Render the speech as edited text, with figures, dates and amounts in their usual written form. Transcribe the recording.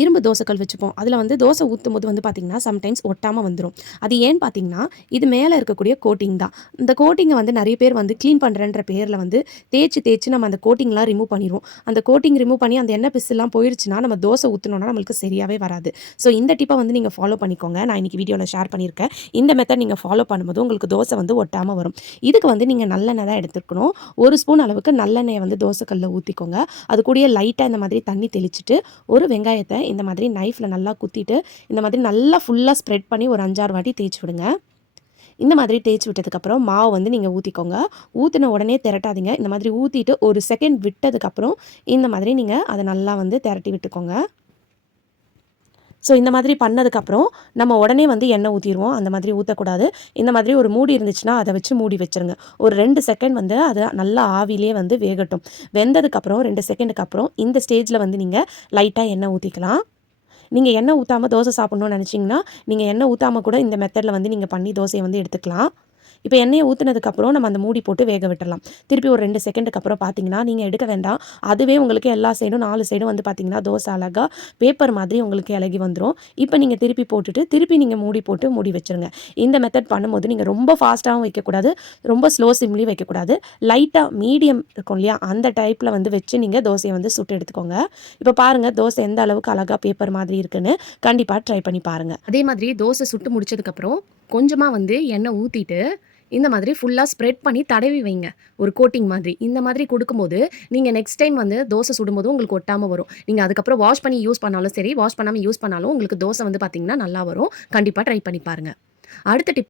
இரும்பு தோசைக்கல் வச்சுப்போம். அதில வந்து தோசை ஊத்தும்போது வந்து பார்த்தீங்கன்னா, சம்டைம்ஸ் ஒட்டாம வந்துரும். அது ஏன்னு பார்த்தீங்கன்னா, இது மேல இருக்கக்கூடிய கோட்டிங் தான். இந்த கோட்டிங்க வந்து நெறைய பேர் வந்து கிளீன் பண்றேன்ற பேர்ல வந்து தேய்ச்சு நம்ம அந்த கோட்டிங்லாம் ரிமூவ் பண்ணிருவோம். அந்த கோட்டிங் ரிமூவ் பண்ணி அந்த எண்ணெய் பிசுலாம் போயிருச்சுன்னா, நம்ம தோசை ஊத்துனோம்னா நம்மளுக்கு சரியாவே வராது. ஸோ இந்த டிப்ப வந்து நீங்க ஃபாலோ பண்ணிக்கோங்க. நான் இன்னைக்கு வீடியோல ஷேர் பண்ணியிருக்கேன். இந்த மெத்தட் நீங்க ஃபாலோ பண்ணும்போது உங்களுக்கு தோசை வந்து ஒட்டாம வரும். இதுக்கு வந்து நீங்க நல்லெண்ணெய் தான் எடுத்துக்கணும். 1 ஸ்பூன் அளவுக்கு நல்லெண்ணெய வந்து தோசைக்கல்ல ஊத்திக்கோங்க. அது கூடயே லைட்டா இந்த மாதிரி தண்ணி தெளிச்சுட்டு, ஒரு வெங்காயத்த இந்த மாதிரி நைஃப்ல நல்லா குத்திட்டு, இந்த மாதிரி நல்லா ஃபுல்லா ஸ்ப்ரெட் பண்ணி ஒரு 5, 6 வாட்டி தேய்ச்சு விடுங்க. இந்த மாதிரி தேய்ச்சு விட்டதுக்கப்புறம் மாவு வந்து நீங்க ஊத்திக்கோங்க. ஊத்துன உடனே திரட்டாதீங்க. இந்த மாதிரி ஊத்திட்டு ஒரு செகண்ட் விட்டதுக்கப்புறம், இந்த மாதிரி நீங்க அத நல்லா வந்து திரட்டி விட்டுக்கோங்க. ஸோ இந்த மாதிரி பண்ணதுக்கப்புறம், நம்ம உடனே வந்து எண்ணெய் ஊத்திருவோம். அந்த மாதிரி ஊத்தக்கூடாது. இந்த மாதிரி ஒரு மூடி இருந்துச்சுன்னா, அத வச்சு மூடி வச்சுருங்க. ஒரு 2 செகண்ட் வந்து அது நல்லா ஆவியிலேயே வந்து வேகட்டும். வெந்ததுக்கப்புறம் 2 செகண்டுக்கு அப்புறம், இந்த ஸ்டேஜ்ல வந்து நீங்க லைட்டா எண்ணெய் ஊத்திக்கலாம். நீங்க எண்ணெய் ஊத்தாம தோசை சாப்பிடணும்னு நெனச்சீங்கன்னா, நீங்க எண்ணெய் ஊத்தாம கூட இந்த மெத்தட்ல வந்து நீங்க பண்ணி தோசைய வந்து எடுத்துக்கலாம். இப்ப எண்ணெய ஊத்துனதுக்கப்புறம் நம்ம அந்த மூடி போட்டு வேக விட்டுறலாம். திருப்பி ஒரு 2 செகண்டுக்கு அப்புறம் பார்த்தீங்கன்னா, நீங்க எடுக்க வேண்டாம். அதுவே உங்களுக்கு எல்லா சைடும் 4 சைடும் வந்து பார்த்தீங்கன்னா, தோசை அழகா பேப்பர் மாதிரி உங்களுக்கு இளகி வந்துரும். இப்ப நீங்க திருப்பி போட்டுட்டு, திருப்பி நீங்க மூடி போட்டு மூடி வச்சுருங்க. இந்த மெத்தட் பண்ணும்போது நீங்க ரொம்ப ஃபாஸ்ட்டாவும் வைக்கக்கூடாது. ரொம்ப ஸ்லோ சிம்லயும் வைக்கக்கூடாது. லைட்டா மீடியம் இருக்கும் இல்லையா? அந்த டைப்ல வந்து வச்சு நீங்க தோசைய வந்து சுட்டு எடுத்துக்கோங்க. இப்ப பாருங்க தோசை எந்த அளவுக்கு அழகா பேப்பர் மாதிரி இருக்குன்னு. கண்டிப்பா ட்ரை பண்ணி பாருங்க. அதே மாதிரி தோசை சுட்டு முடிச்சதுக்கப்புறம், கொஞ்சமா வந்து எண்ணெய் ஊத்திட்டு இந்த மாதிரி ஃபுல்லா ஸ்ப்ரெட் பண்ணி தடவி வைங்க. ஒரு கோட்டிங் மாதிரி. இந்த மாதிரி குடுக்கும்போது, நீங்க நெக்ஸ்ட் டைம் வந்து தோசை சுடும்போது உங்களுக்கு ஒட்டாம வரும். நீங்க அதுக்கப்புறம் வாஷ் பண்ணி யூஸ் பண்ணாலும் சரி, வாஷ் பண்ணாம யூஸ் பண்ணாலும் உங்களுக்கு தோசை வந்து பார்த்தீங்கன்னா நல்லா வரும். கண்டிப்பா ட்ரை பண்ணி பாருங்க. அடுத்த டிப்